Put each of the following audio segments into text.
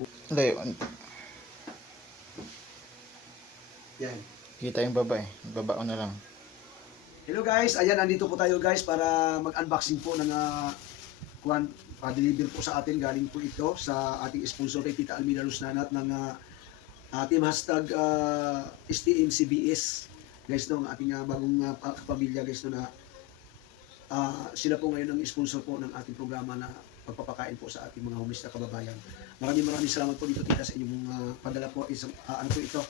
Hindi, Yan. kita yung baba eh. Baba ko na lang. Hello guys, ayan, nandito po tayo guys para mag-unboxing po ng pa-deliver po sa atin. Galing po ito sa ating sponsor kay Tita Almida Rusnanat ng team hashtag STMCBS. Guys, no, ang ating bagong kapamilya guys, no, na sila po ngayon ang sponsor po ng ating programa na pagpapakain po sa ating mga homeless na kababayan. Maraming salamat po dito Tita sa inyong padala po. Ano po ito?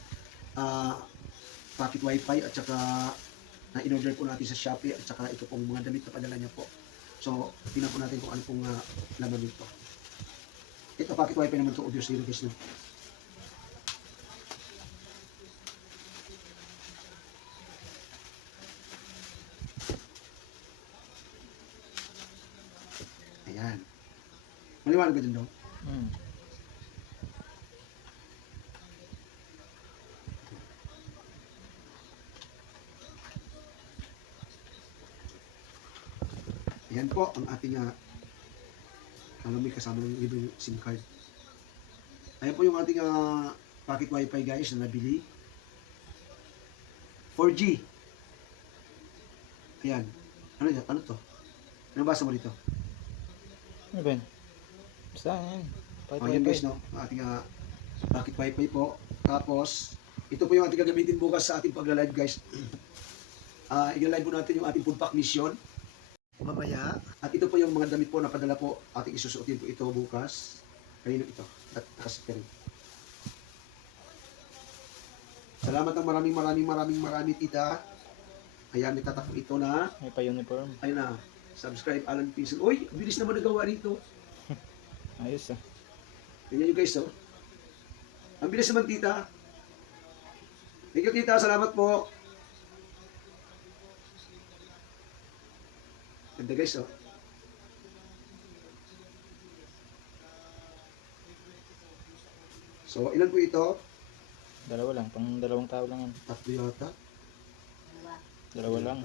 Pocket wifi at saka na in-order po natin sa Shopee at saka ito pong mga damit na padala niya po. So, tingnan po natin kung ano pong laman nito. Ito, pocket wifi naman ito, obviously, guys, no? Ayan. Maliwanag ba dyan daw? Ayan po ang ating may kasama ng libreng SIM card. Ayan po yung ating pocket wifi guys na nabili. 4G. Ayan. Ano yan? Ano to? Ano basa mo dito? Ano ba yun? Basta yan. Ayan guys, no? Ang ating pocket wifi po. Tapos, ito po yung ating gagamitin bukas sa ating pagla-live guys. I-live po natin yung ating food pack mission mamaya. At ito po yung mga damit po na padala po. Ating isusuotin po ito bukas. Kanino ito? At nakasit rin. Salamat ng maraming tita. Ayan, may tatak po ito na. May pa-uniform. Ayun na. Subscribe Alan Pinsel. Uy, ang bilis naman nagawa rito. Ayos ah. Ganyan yung guys, oh. Ang bilis naman tita. Thank you tita, salamat po. Ganda guys, oh. So, ilan po ito? Dalawa lang. Pang dalawang tao lang yan. Tatlo yata. Dalawa lang.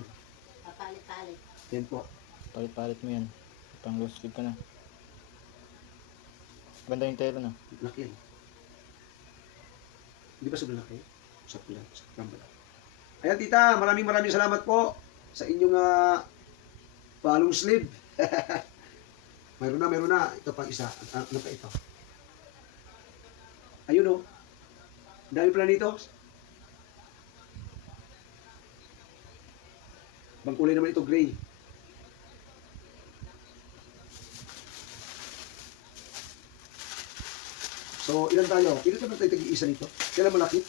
Papalit-palit. Yan po. Palit-palit mo yan. Pang low sleeve ka na. Ganda yung tela na. Laki yan. Hindi ba sobrang laki? Sakto lang. Sakto lang pala. Ayan tita, maraming salamat po sa inyong palong sleeve. Mayroon na. Ito pang isa. Ano pa ito? Ayun o. Ang dami pala nito. Bang kulay naman ito, gray. So, ilan tayo? Ilan naman tayo tag-iisa nito? Kailan malaki?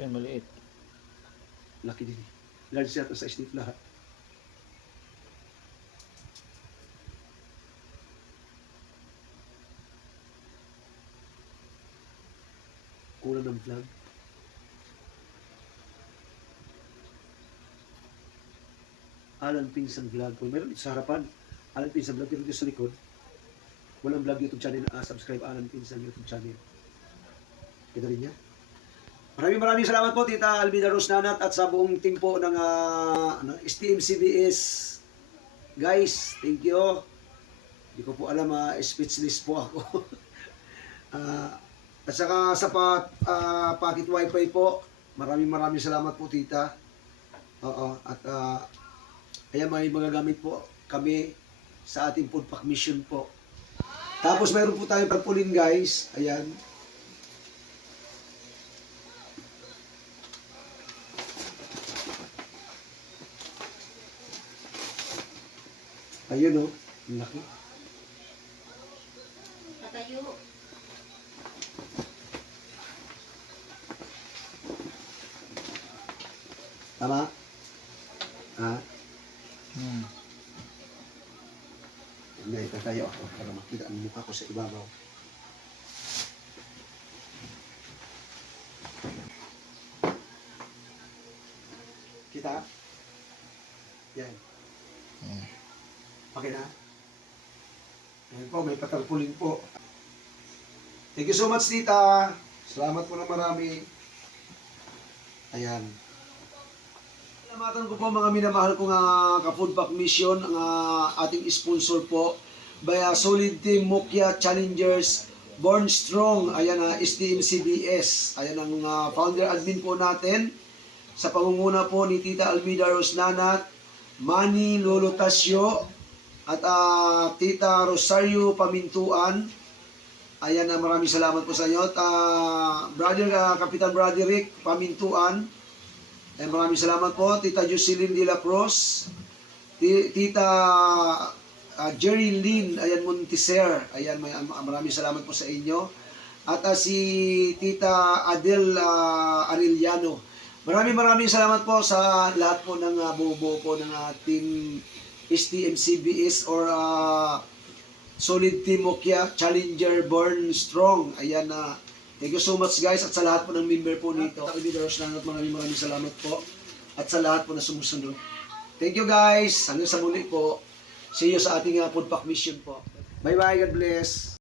Ayan, maliit. Laki din eh. Large siya sa snip lahat. Kulang ng vlog. Alan Pinsan Vlog. Kung meron dito sa harapan, Alan Pinsan Vlog. Pero dito sa likod, walang vlog YouTube channel. Subscribe Alan Pinsan YouTube channel. Kita rin niya. Maraming salamat po Tita Almida Rusnanat at sa buong team po ng STMCBS. Guys, thank you. Hindi ko po alam, speechless po ako. At saka sa pocket wifi po, maraming salamat po Tita. Oo, at ayan, may magagamit po kami sa ating food pack mission po. Tapos mayroon po tayong tarpaulin guys. Ayan. Ayun o, ang laki. Patayo. Tama? Ha? Hindi, tatayo ako para makita ang mukha ko sa ibabaw. Kita? Yan. Okay na? Ayan po, may patarpulin po. Thank you so much, tita. Salamat po ng marami. Ayan. Salamatan ko po mga minamahal kong ka-food pack mission, ang ating sponsor po by Solid Team Mokya Challengers Born Strong. Ayan, STM-CBS. Ayan ang founder admin po natin sa pangunguna po ni Tita Almida Rosnanat, Manny Lolo Tasio, at Tita Rosario Pamintuan. Ayan, maraming salamat po sa inyo. At Kapitan Broderick Pamintuan. Ayan, maraming salamat po. Tita Jocelyn de la Cruz. Tita Jerry Lynn, ayan, Montiser. Ayan, maraming salamat po sa inyo. At si Tita Adel Arellano. Maraming salamat po sa lahat po ng buo po ng Team STM-CBS or Solid Team Mokya Challenger Born Strong. Ayan na. Thank you so much guys at sa lahat po ng member po nito. Maraming salamat po. At sa lahat po na sumusunod. Thank you guys. Hanggang sa muli po. See you sa ating food pack mission po. Bye bye. God bless.